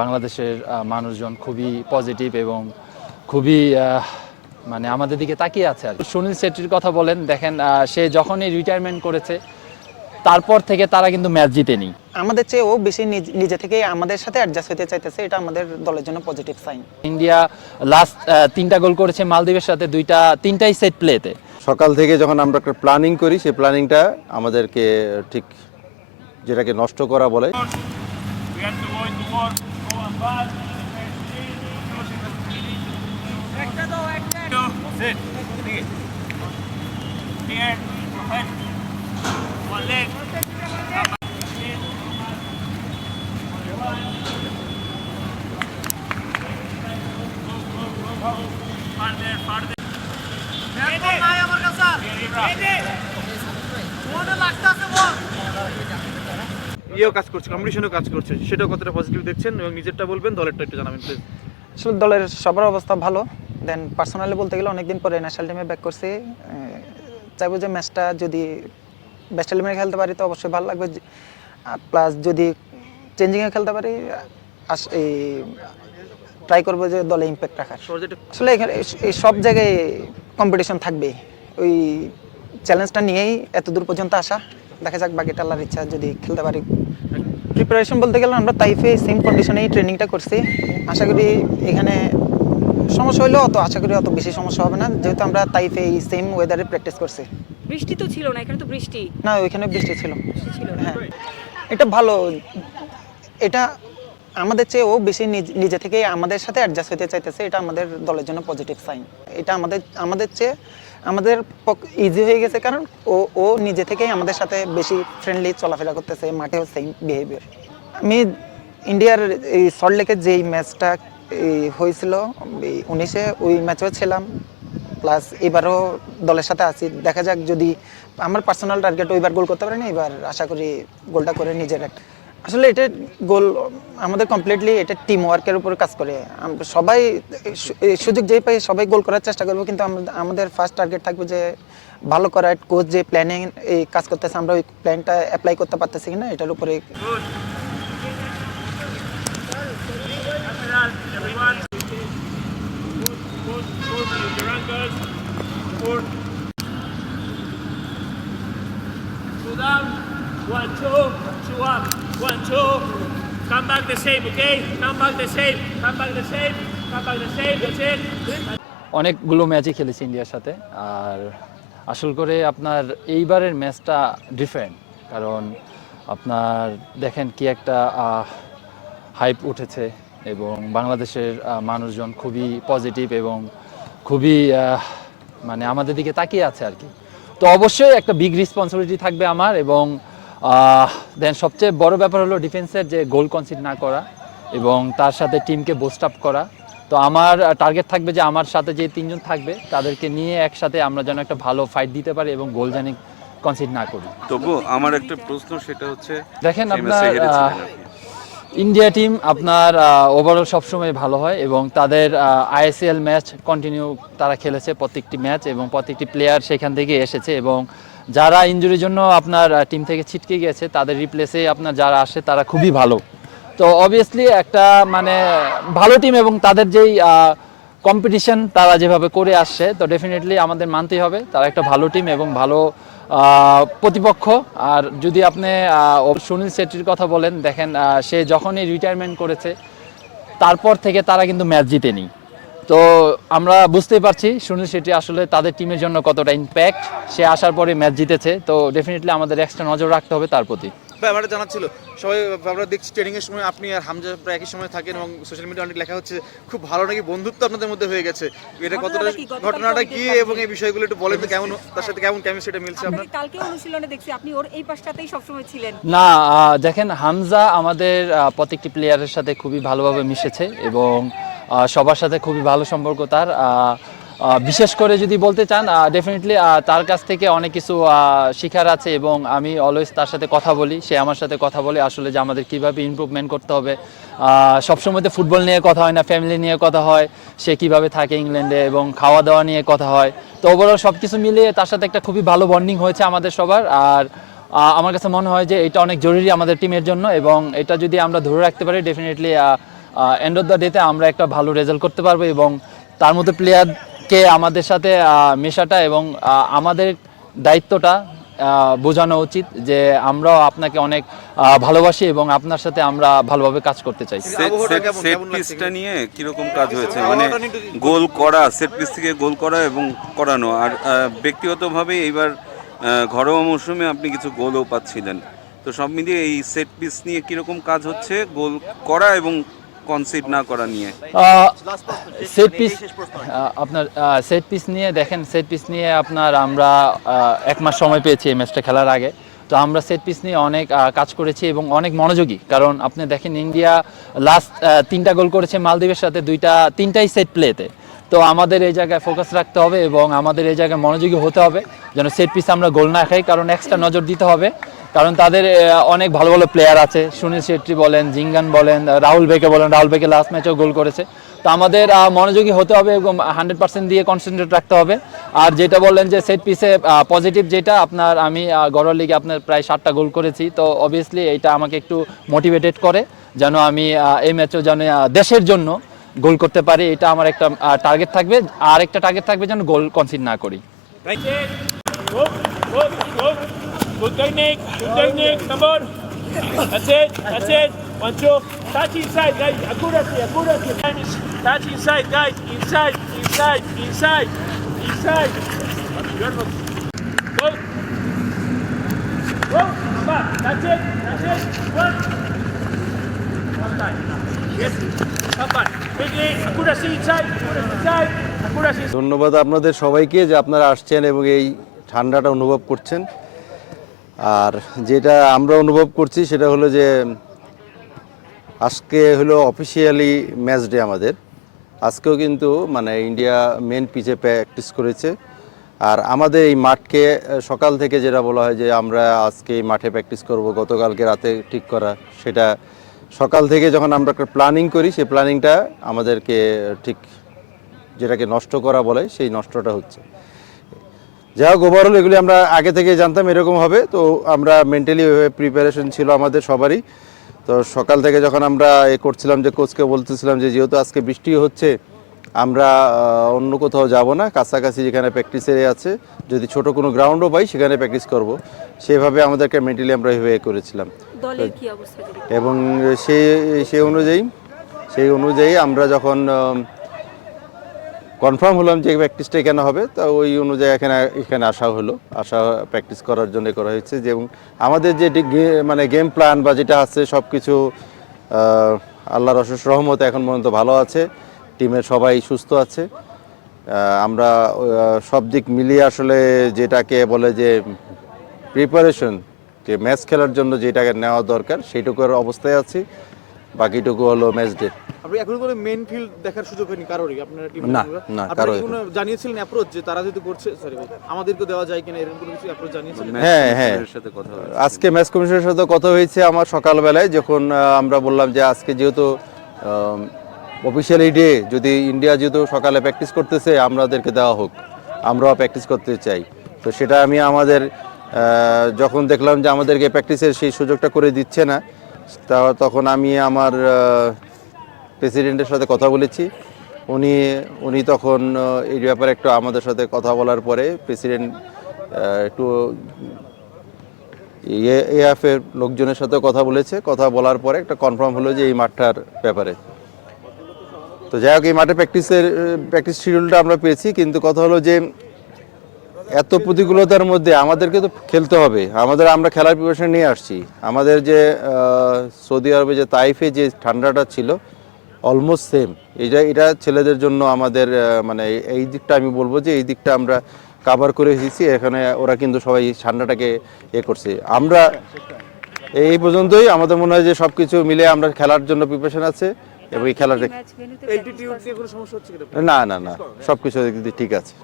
বাংলাদেশের মানুষজন খুবই পজিটিভ এবং খুবই মানে আমাদের দিকে তাকিয়ে আছে। আর সুনীল শেট্টির কথা বলেন, দেখেন সে যখনই রিটায়ারমেন্ট করেছে তারপর থেকে তারা কিন্তু ম্যাচ জিতেনি। আমাদের চেয়ে ও বেশি নিজে থেকে আমাদের সাথে অ্যাডজাস্ট হতে চাইতেছে, এটা আমাদের দলের জন্য পজিটিভ সাইন। ইন্ডিয়া লাস্ট 3টা গোল করেছে মালদ্বীপের সাথে, 3টাই সেট প্লেতে। সকাল থেকে যখন আমরা একটা প্ল্যানিং করি, সেই প্ল্যানিংটা আমাদেরকে ঠিক যেটাকে নষ্ট করা বলে। কাজ করছে, কম্পিটিশনেও কাজ করছে, সেটাও কতটা পজিটিভ দেখছেন এবং নিজেরটা বলবেন, দলেরটা একটু জানাবেন প্লিজ। আসলে দলের সবার অবস্থা ভালো। দেন পার্সোনালি বলতে গেলে অনেকদিন পরে ন্যাশনাল টিমে ব্যাক করছি। চাইবো যে ম্যাচটা যদি বেস্ট ইলেভেনে খেলতে পারি তো অবশ্যই ভালো লাগবে, প্লাস যদি চেঞ্জিংয়ে খেলতে পারি এই ট্রাই করবো যে দলে ইম্প্যাক্ট রাখার। আসলে এখানে এই সব জায়গায় কম্পিটিশন থাকবেই, ওই চ্যালেঞ্জটা নিয়েই এত দূর পর্যন্ত আসা। দেখা যাক বাকিটা আল্লাহর ইচ্ছা, যদি খেলতে পারি। প্রিপারেশন বলতে গেলে আমরা তাইফে সেম কন্ডিশনেই ট্রেনিংটা করছি। আশা করি এখানে সমস্যা হলেও আশা করি অত বেশি সমস্যা হবে না, যেহেতু আমরা তাইফে এই সেম ওয়েদারে প্র্যাকটিস করছি। বৃষ্টি তো ছিল না, এখানে তো বৃষ্টি না, ওইখানে বৃষ্টি ছিল। হ্যাঁ, এটা ভালো। এটা আমাদের চেয়ে ও বেশি নিজে থেকে আমাদের সাথে অ্যাডজাস্ট হতে চাইতেছে, এটা আমাদের দলের জন্য পজিটিভ সাইন। এটা আমাদের চেয়ে আমাদের ইজি হয়ে গেছে, কারণ ও নিজে থেকেই আমাদের সাথে বেশি ফ্রেন্ডলি চলাফেরা করতেছে, মাঠেও সেম বিহেভিয়ার। আমি ইন্ডিয়ার এই সল্টলেকের যেই ম্যাচটা হয়েছিল 19-এ, ওই ম্যাচেও ছিলাম, প্লাস এবারও দলের সাথে আছি। দেখা যাক, যদি আমার পার্সোনাল টার্গেট ওইবার গোল করতে পারি না, এবার আশা করি গোলটা করে নিজের একটা। আসলে এটা গোল আমাদের কমপ্লিটলি এটা টিম ওয়ার্কের উপর কাজ করে। সবাই সুযোগ যেই পাই সবাই গোল করার চেষ্টা করবো, কিন্তু আমাদের ফার্স্ট টার্গেট থাকবে যে ভালো করার। কোচ যে প্ল্যানিং এই কাজ করতেছে, আমরা ওই প্ল্যানটা অ্যাপ্লাই করতে পারতেছি কিনা এটার উপরে। One, two, two up. One, two. Come back the same, okay? Come back the same. Come back the same. Come back the same. That's it. অনেকগুলো ম্যাচই খেলেছি ইন্ডিয়ার সাথে, আর আসল করে আপনার এইবারের ম্যাচটা ডিফারেন্ট, কারণ আপনার দেখেন কি একটা হাইপ উঠেছে এবং বাংলাদেশের মানুষজন খুবই পজিটিভ এবং খুবই মানে আমাদের দিকে তাকিয়ে আছে আর কি। তো অবশ্যই একটা বিগ রেসপন্সিবিলিটি থাকবে আমার, এবং দেন সবচেয়ে বড় ব্যাপার হলো ডিফেন্সের যে গোল কনসিড না করা এবং তার সাথে টিমকে বুস্ট আপ করা। তো আমার টার্গেট থাকবে যে আমার সাথে যে 3জন থাকবে তাদেরকে নিয়ে একসাথে আমরা যেন একটা ভালো ফাইট দিতে পারি এবং গোল জানি কনসিড না করি। তবু আমার একটা প্রশ্ন, সেটা হচ্ছে দেখেন আপনার ইন্ডিয়া টিম আপনার ওভারঅল সবসময় ভালো হয় এবং তাদের আইএসএল ম্যাচ কন্টিনিউ তারা খেলেছে প্রত্যেকটি ম্যাচ, এবং প্রত্যেকটি প্লেয়ার সেখান থেকে এসেছে, এবং যারা ইনজুরির জন্য আপনার টিম থেকে ছিটকে গেছে তাদের রিপ্লেসে আপনার যারা আসে তারা খুবই ভালো। তো অবভিয়াসলি একটা মানে ভালো টিম এবং তাদের যেই কম্পিটিশন তারা যেভাবে করে আসছে, তো ডেফিনেটলি আমাদের মানতেই হবে তারা একটা ভালো টিম এবং ভালো প্রতিপক্ষ। আর যদি আপনি সুনীল শেট্টির কথা বলেন, দেখেন সে যখনই রিটায়ারমেন্ট করেছে তারপর থেকে তারা কিন্তু ম্যাচ জিতেনি। তো আমরা বুঝতেই পারছি সুনীল শেট্টি আসলে তাদের টিমের জন্য কতটা ইম্প্যাক্ট, সে আসার পরে ম্যাচ জিতেছে। তো ডেফিনেটলি আমাদের এক্সট্রা নজর রাখতে হবে তার প্রতি। ভাই, আমার জানা ছিল, সবাই আমরা দেখছি ট্রেনিংয়ের সময় আপনি আর হামজা প্রায় একই সময় থাকেন এবং সোশ্যাল মিডিয়া অনেক লেখা হচ্ছে খুব ভালো নাকি বন্ধুত্ব আপনাদের মধ্যে হয়ে গেছে। এটা কতটা, ঘটনাটা কি এবং এই বিষয়গুলো একটু বলেন, কেমন তার সাথে কেমন কেমিস্ট্রিটা মিলছে আপনার? কালকে অনুশীলনে দেখছি আপনি ওর এই পাশটাতেই সবসময় ছিলেন। না, দেখেন হামজা আমাদের প্রত্যেকটি প্লেয়ারের সাথে খুবই ভালোভাবে মিশেছে এবং সবার সাথে খুবই ভালো সম্পর্ক তার। বিশেষ করে যদি বলতে চান, ডেফিনেটলি তার কাছ থেকে অনেক কিছু শেখার আছে এবং আমি অলওয়েজ তার সাথে কথা বলি, সে আমার সাথে কথা বলে আসলে যে আমাদের কীভাবে ইমপ্রুভমেন্ট করতে হবে। সবসময় তো ফুটবল নিয়ে কথা হয় না, ফ্যামিলি নিয়ে কথা হয়, সে কীভাবে থাকে ইংল্যান্ডে এবং খাওয়া দাওয়া নিয়ে কথা হয়। তো ওভারঅল সব কিছু মিলিয়ে তার সাথে একটা খুবই ভালো বন্ডিং হয়েছে আমাদের সবার। আর আমার কাছে মনে হয় যে এটা অনেক জরুরি আমাদের টিমের জন্য, এবং এটা যদি আমরা ধরে রাখতে পারি ডেফিনেটলি এন্ড অফ দ্য ডেতে আমরা একটা ভালো রেজাল্ট করতে পারবো এবং তার মধ্যে প্লেয়ারকে আমাদের সাথে মেশাটা এবং আমাদের দায়িত্বটা বোঝানো উচিত যে আমরাও আপনাকে অনেক ভালোবাসি এবং আপনার সাথে আমরা ভালোভাবে কাজ করতে চাই। আবহাওয়াটা কেমন? সেট কেমন লাগছে পিসটা এখানে? নিয়ে কিরকম কাজ হয়েছে, মানে আবহাওয়াটা নিয়ে একটু- গোল করা, সেট পিস থেকে গোল করা এবং করানো, আর ব্যক্তিগতভাবে এইবার ঘরোয়া মৌসুমে আপনি কিছু গোলও পাচ্ছিলেন, তো সব মিলিয়ে এই সেট পিস নিয়ে কিরকম কাজ হচ্ছে, গোল করা এবং কনসিড না করা নিয়ে? সেট পিস আপনার সেট পিস নিয়ে দেখেন, সেট পিস নিয়ে আপনার আমরা 1 মাস সময় পেয়েছি এই ম্যাচটা খেলার আগে। তো আমরা সেট পিস নিয়ে অনেক কাজ করেছি এবং অনেক মনোযোগী, কারণ আপনি দেখেন ইন্ডিয়া লাস্ট 3টা গোল করেছে মালদ্বীপের সাথে, 3টাই সেট প্লেতে। তো আমাদের এই জায়গায় ফোকাস রাখতে হবে এবং আমাদের এই জায়গায় মনোযোগী হতে হবে যেন সেট পিস আমরা গোল না খাই, কারণ এক্সট্রা নজর দিতে হবে, কারণ তাদের অনেক ভালো ভালো প্লেয়ার আছে, সুনীল শেট্টি বলেন, জিঙ্গান বলেন, রাহুল বেকে বলেন, রাহুল বেকে লাস্ট ম্যাচেও গোল করেছে। তো আমাদের মনোযোগী হতে হবে এবং 100% দিয়ে কনসেন্ট্রেট রাখতে হবে। আর যেটা বললেন যে সেট পিসে পজিটিভ যেটা আপনার, আমি ঘরোয়া লিগে আপনার প্রায় 7টা গোল করেছি, তো অবভিয়াসলি এটা আমাকে একটু মোটিভেটেড করে যেন আমি এই ম্যাচেও যেন দেশের জন্য গোল করতে পারি, এটা আমার একটা টার্গেট থাকবে। আর একটা টার্গেট থাকবে যেন গোল কনসিড না করি। Right there. Go. Good technique, come on. That's it. 1, 2. Touch inside, guys. Accuracy. Touch inside, guys. Inside. Beautiful. Go. Come back. That's it. One time. Yes. Come back. Quickly. Accuracy inside. ধন্যবাদ আপনাদের সবাইকে যে আপনারা আসছেন এবং এই ঠান্ডাটা অনুভব করছেন। আর যেটা আমরা অনুভব করছি সেটা হলো যে আজকে হলো অফিসিয়ালি ম্যাচ ডে আমাদের। আজকেও কিন্তু মানে ইন্ডিয়া মেন পিচে প্র্যাকটিস করেছে। আর আমাদের এই মাঠকে সকাল থেকে যেটা বলা হয় যে আমরা আজকে এই মাঠে প্র্যাকটিস করব, গতকালকে রাতে ঠিক করা, সেটা সকাল থেকে যখন আমরা একটা প্ল্যানিং করি সেই প্ল্যানিংটা আমাদেরকে ঠিক যেটাকে নষ্ট করা বলে সেই নষ্টটা হচ্ছে। যাই হোক, ওভারঅল এগুলি আমরা আগে থেকে জানতাম এরকম হবে, তো আমরা মেন্টালি প্রিপারেশন ছিল আমাদের সবারই। তো সকাল থেকে যখন আমরা করছিলাম যে কোচকে বলতেছিলাম যে যেহেতু আজকে বৃষ্টি হচ্ছে আমরা অন্য কোথাও যাব না, কাছাকাছি যেখানে প্র্যাকটিস এরিয়া আছে, যদি ছোট কোনো গ্রাউন্ডও পাই সেখানে প্র্যাকটিস করব, সেভাবে আমাদেরকে মেন্টালি আমরা এভাবে করেছিলাম। দলের কি অবস্থা যদি এবং সেই অনুযায়ী আমরা যখন কনফার্ম হলাম যে প্র্যাকটিসটা এখানে হবে, তো ওই অনুযায়ী এখানে আসা প্র্যাকটিস করার জন্য করা হয়েছে। এবং আমাদের যে মানে গেম প্ল্যান বা যেটা আছে সব কিছু আল্লাহর অশেষ রহমতে এখন পর্যন্ত ভালো আছে, টিমের সবাই সুস্থ আছে। আমরা সব দিক মিলিয়ে আসলে যেটাকে বলে যে প্রিপারেশন, যে ম্যাচ খেলার জন্য যেটাকে নেওয়া দরকার সেইটুকুর অবস্থায় আছি, বাকিটুকু হলো ম্যাচ ডে। আপনি এখন কোনো মেন ফিল্ড দেখার সুযোগ হয়নি কারোরই আপনারা টিম? না, আপনারা কি কোনো জানিয়েছিলেন অ্যাপ্রোচ যে তারা যদি করছে, সরি ভাই, আমাদেরকে দেওয়া যায় কিনা, এরকম কোনো কিছু অ্যাপ্রোচ জানিয়েছিলেন? হ্যাঁ, কমিশনারের সাথে কথা হয়েছে। আজকে ম্যাচ কমিশনের সাথে কথা হয়েছে আমার সকালবেলায়, যখন আমরা বললাম যে আজকে যেহেতু অফিসিয়ালি ডে, যদি ইন্ডিয়া যেহেতু সকালে প্র্যাকটিস করতেছে আমাদেরকে দেওয়া হোক, আমরাও প্র্যাকটিস করতে চাই। তো সেটা আমি আমাদের যখন দেখলাম যে আমাদেরকে প্র্যাকটিসের সেই সুযোগটা করে দিচ্ছে না, তখন আমি আমার প্রেসিডেন্টের সাথে কথা বলেছি। উনি তখন এই ব্যাপারে একটু আমাদের সাথে কথা বলার পরে প্রেসিডেন্ট একটু এএফের লোকজনের সাথে কথা কথা বলার পরে একটা কনফার্ম হলো যে এই মাঠটার ব্যাপারে। তো যাই হোক, এই মাঠে প্র্যাকটিস শিডিউলটা আমরা পেয়েছি, কিন্তু কথা হলো যে এত প্রতিকূলতার মধ্যে আমাদেরকে তো খেলতে হবে। আমরা খেলার প্রিপারেশন নিয়ে আসছি। আমাদের যে সৌদি আরবে যে তাইফে যে ঠান্ডাটা ছিল অলমোস্ট সেম, এটা ছেলেদের জন্য আমাদের মানে এই দিকটা আমি বলবো যে এই দিকটা আমরা কাভার করে এসেছি। এখানে ওরা কিন্তু সবাই ঠান্ডাটাকে করছে। আমরা এই পর্যন্তই, আমাদের মনে হয় যে সব কিছু মিলে আমরা খেলার জন্য প্রিপারেশন আছে এবং এই খেলাটা ম্যাচ ভেন্যুতে এলটিটিউড দিয়ে কোনো সমস্যা হচ্ছে কিনা? না, সব কিছু ঠিক আছে।